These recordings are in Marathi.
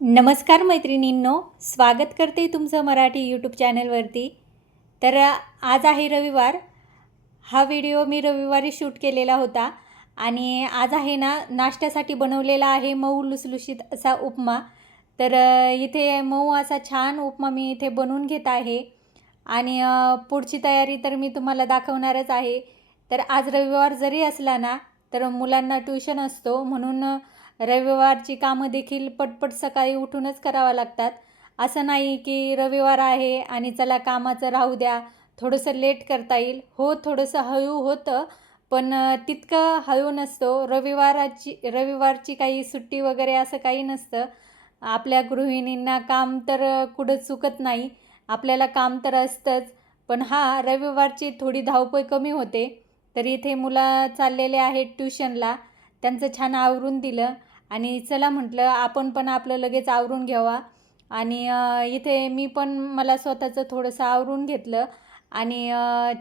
नमस्कार मैत्रिणींनो स्वागत करते तुमचं मराठी यूट्यूब चॅनलवरती. तर आज आहे रविवार. हा व्हिडिओ मी रविवारी शूट केलेला होता आणि आज आहे ना नाश्त्यासाठी बनवलेला आहे मऊ लुसलुशीत असा उपमा. तर इथे मऊ असा छान उपमा मी इथे बनवून घेत आहे आणि पुढची तयारी तर मी तुम्हाला दाखवणारच आहे. तर आज रविवार जरी असला ना तर मुलांना ट्युशन असतो म्हणून रविवारची कामं देखील पटपट सकाळी उठूनच करावं लागतात. असं नाही की रविवार आहे आणि चला कामाचं राहू द्या थोडंसं लेट करता येईल. हो थोडंसं हळू होतं पण तितकं हळू नसतो. रविवाराची रविवारची काही सुट्टी वगैरे असं काही नसतं. आपल्या गृहिणींना काम तर कुठं चुकत नाही. आपल्याला काम तर असतंच. पण हा रविवारची थोडी धावपळ कमी होते. तर इथे मुलं चाललेले आहेत ट्युशनला. त्यांचं छान आवरून दिलं. आणि चला म्हटलं आपण पण आपलं लगेच आवरून घ्यावा. आणि इथे मी पण मला स्वतःचं थोडंसं आवरून घेतलं. आणि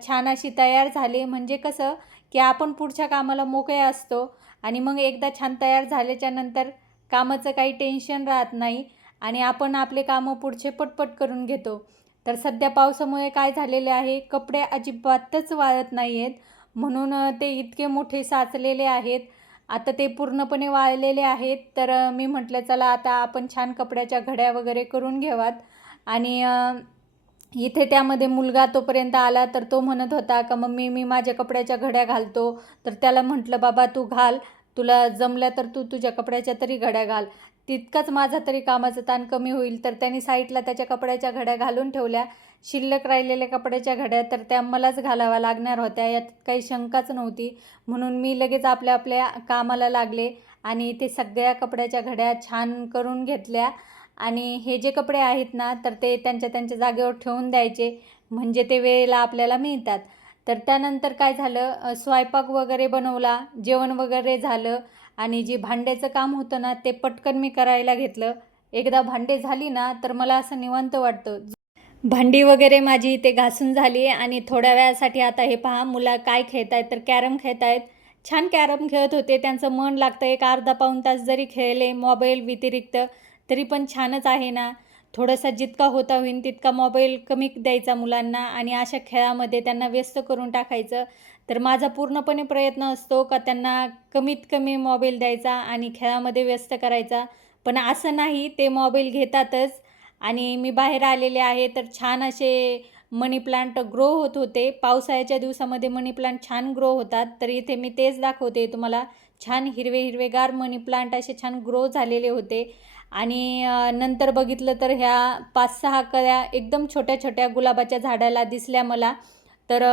छान अशी तयार झाले. म्हणजे कसं की आपण पुढच्या कामाला मोकळे असतो आणि मग एकदा छान तयार झाल्याच्यानंतर कामाचं काही टेन्शन राहत नाही आणि आपण आपले कामं पुढचे पटपट करून घेतो. तर सध्या पावसामुळे काय झालेले आहे? कपडे अजिबातच वाळत नाही आहेत म्हणून ते इतके मोठे साचलेले आहेत. आता ते पूर्णपणे वाळलेले आहेत तर मी म्हटलं चला आता आपण छान कपड्याच्या घड्या वगैरे करून घ्यावात आणि इथे त्यामध्ये मुलगा तोपर्यंत आला तर तो म्हणत होता का मम्मी मी माझ्या कपड्याच्या घड्या घालतो. तर त्याला म्हटलं बाबा तू घाल. तुला जमलं तर तू तुझ्या कपड्याच्या तरी घड्या घाल. तितकाच माझा तरी कामाचं ताण कमी होईल. तर त्यांनी साईडला त्याच्या कपड्याच्या घड्या घालून ठेवल्या. शिल्लक राहिलेल्या कपड्याच्या घड्या तर त्या मलाच घालाव्या लागणार होत्या. यात काही शंकाच नव्हती. म्हणून मी लगेच आपल्या आपल्या कामाला लागले आणि ते सगळ्या कपड्याच्या घड्या छान करून घेतल्या. आणि हे जे कपडे आहेत ना तर ते त्यांच्या त्यांच्या जागेवर ठेवून द्यायचे. म्हणजे ते वेळेला आपल्याला मिळतात. तर त्यानंतर काय झालं? स्वयंपाक वगैरे बनवला. जेवण वगैरे झालं. आणि जे भांड्याचं काम होतं ना ते पटकन मी करायला घेतलं. एकदा भांडे झाली ना तर मला असं निवांत वाटतं. भांडी वगैरे माझी इथे घासून झाली आणि थोड्या वेळासाठी आता हे पहा मुलं काय खेळत आहेत तर कॅरम खेळत आहेत छान कॅरम खेळत होते त्यांचं मन लागतं एक अर्धा पाऊण तास जरी खेळले मोबाईल व्यतिरिक्त तरी पण छानच आहे ना. थोडासा जितका होता होईल तितका मोबाईल कमी द्यायचा मुलांना आणि अशा खेळामध्ये त्यांना व्यस्त करून टाकायचं. तर माझा पूर्णपणे प्रयत्न असतो का त्यांना कमीत कमी मोबाईल द्यायचा आणि खेळामध्ये व्यस्त करायचा. पण असं नाही ते मोबाईल घेतातच. आणि मी बाहेर आलेले आहे तर छान असे मनी प्लांट ग्रो होत होते. पावसाळ्याच्या दिवसामध्ये मनी प्लांट छान ग्रो होतात. तर इथे मी तेच दाखवते तुम्हाला. छान हिरवे हिरवेगार मनी प्लांट असे छान ग्रो झालेले होते. आणि नंतर बघितलं तर ह्या पाच सहा कळ्या एकदम छोट्या छोट्या गुलाबाच्या झाडाला दिसल्या मला. तर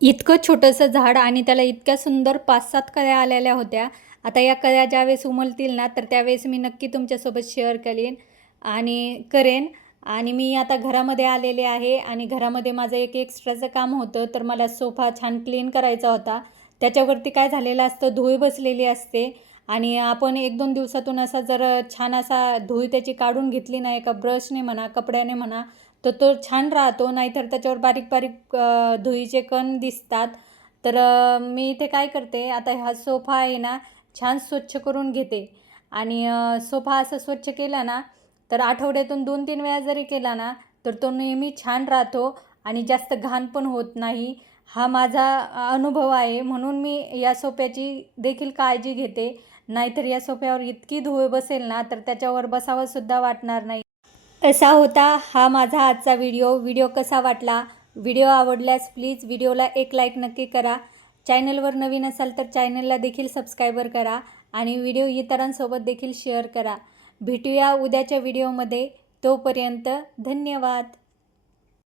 इतकं छोटंसं झाड आणि त्याला इतक्या सुंदर पाच सात कळ्या आलेल्या होत्या. आता या कळ्या ज्यावेळेस उमलतील ना तर त्यावेळेस मी नक्की तुमच्यासोबत शेअर करेन आणि करेन. आणि मी आता घरामध्ये आलेले आहे आणि घरामध्ये माझं एक एक्स्ट्राचं काम होतं तर मला सोफा छान क्लीन करायचा होता. त्याच्यावरती काय झालेलं असतं? धूळ बसलेली असते. आणि आपण एक दोन दिवसातून असा जर छान असा धूळ त्याची काढून घेतली ना एका ब्रशने म्हणा कपड्याने म्हणा तर तो छान राहतो. नाहीतर त्याच्यावर बारीक बारीक धुईचे धुळीचे कण दिसतात. तर मी इथे काय करते आता हा सोफा आहे ना छान स्वच्छ करून घेते. आणि सोफा असं स्वच्छ केला ना तर आठवड्यातून दोन तीन वेळा जरी केला ना तर तो नेहमी छान राहतो. आणि जास्त घाण पण होत नाही. हा माझा अनुभव आहे. म्हणून मी या सोफ्याची देखील काळजी घेते. नाहीतर या सोफ्यावर इतकी धूळ बसेल ना तर त्याच्यावर बसावंसुद्धा वाटणार नाही. असा होता हा माझा आजचा व्हिडिओ. व्हिडिओ कसा वाटला? व्हिडिओ आवडल्यास प्लीज व्हिडिओला एक लाईक नक्की करा. चॅनलवर नवीन असाल तर चॅनलला देखील सबस्क्रायबर करा आणि व्हिडिओ इतरांसोबत देखील शेअर करा. भेटूया उद्याच्या व्हिडिओमध्ये. तोपर्यंत धन्यवाद.